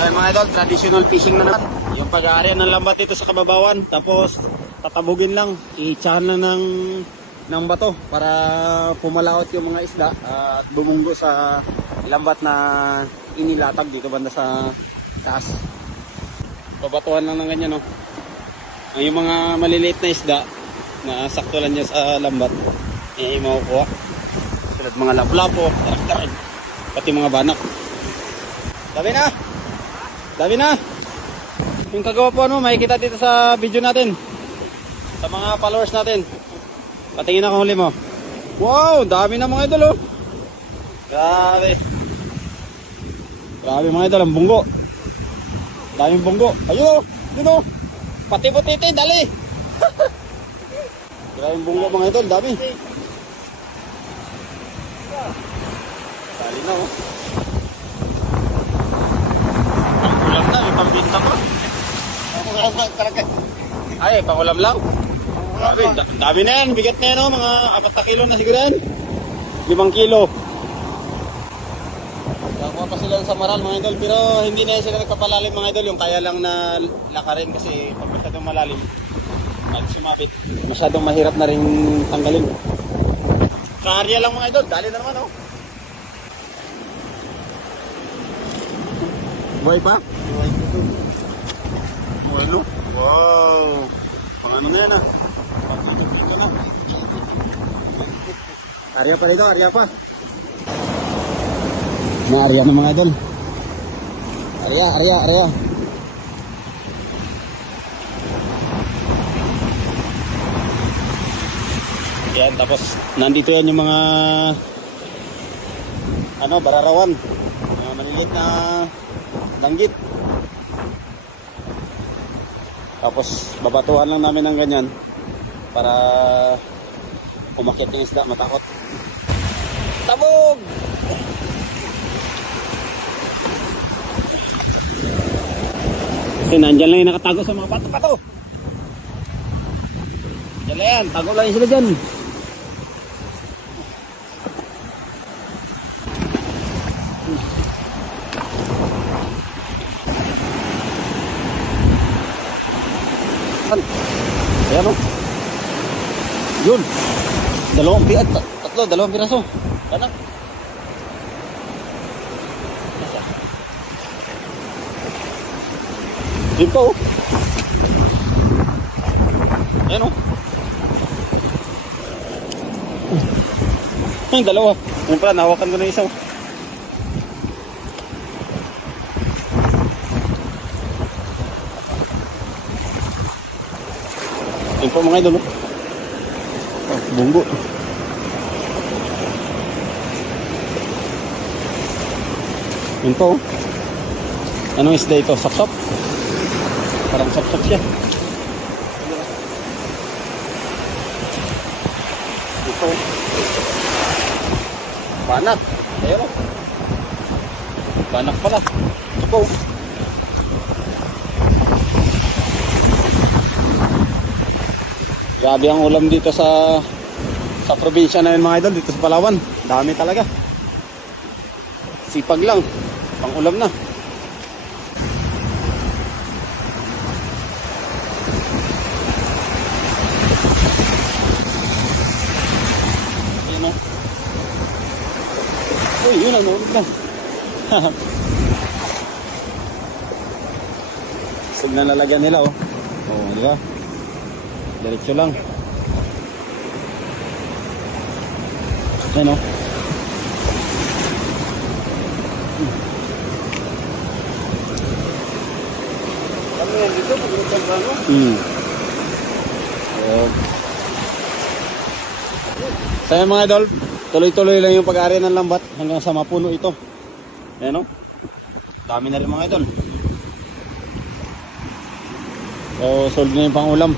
Ay mga idol, traditional fishing na naman. Yung pag-aarya ng lambat dito sa Kababawan. Tapos tatabugin lang, i-tsahan lang ng bato para pumalaot yung mga isda at bumunggo sa lambat na inilatag dito banda sa taas. Babatuhan lang ng ganyan, no. Yung mga maliliit na isda na sakto lang dyan sa lambat, makukuha. Tulad mga lapu-lapo, tarak-tarak, pati mga banak. Dami na! Dami na! Yung kagawapuan mo, makikita dito sa video natin. Sa mga followers natin. Patingin ako huli mo. Wow! Dami na mga idol, oh! Grabe! Grabe mga idol, ang bunggo. Daming bunggo. Ayun, oh! Ayun, oh! Pati butiti, dali! Grabe yung bunggo mga idol, dami. Dali na, oh. Ulam na, may pambinta pa. Ay, pangulam lang. Grabe, dami na yan. Bigat na yan, no? Mga 4 kilo na siguro yan. 5 kilo. Nakuha pa sila sa maral mga idol. Pero hindi na yan sila nagpapalalim mga idol. Yung kaya lang na lakarin kasi pag masyadong malalim, pag sumapit, masyadong mahirap na rin tanggalin. Kaarya lang mga idol. Dali na naman, oh. Buhay pa? Buhay pa ito. Ano? Wow! Pang ano na yan, ah? Pang-inip na. Arya pa dito, arya pa. Na-arya ng mga idol. Arya. Yan, tapos nandito yan yung mga bararawan. Mga maliliit na danggit. Tapos babatuhan lang namin ng ganyan para umakyat yung isda, matakot. Tabog! Kasi nandyan lang yung nakatago sa mga bato-bato. Diyan lang yan, tago lang yung sila dyan. Ayan, o. Yun. Dalawang piraso. Anak. Yun po, o. Ayan, o. Yung dalawa. Yung pala, nahawakan ko na isa, o. Yun po mga idol, oh. Bunggo. Yun po, oh. Anong isda ito? Sapsap? Parang sapsap siya. Ito. Banak. Ayun, oh. Banak pala. Ito po, oh. Grabe ang ulam dito sa probinsya na yun mga idol, dito sa Palawan. Dami talaga. Sipag lang, pang ulam na. Ayun, o. Uy, yun ang naulog na. Sig na lalagyan nila, oh. Oh, di ba? Diretso lang. Ayan, o. Ano yan dito? Pagrutan ba, no? So yan mga idol, tuloy-tuloy lang yung pag-aari ng lambat hanggang sa mapuno ito. Ayan, o. Dami na rin mga idol. So solve na yung pang ulam.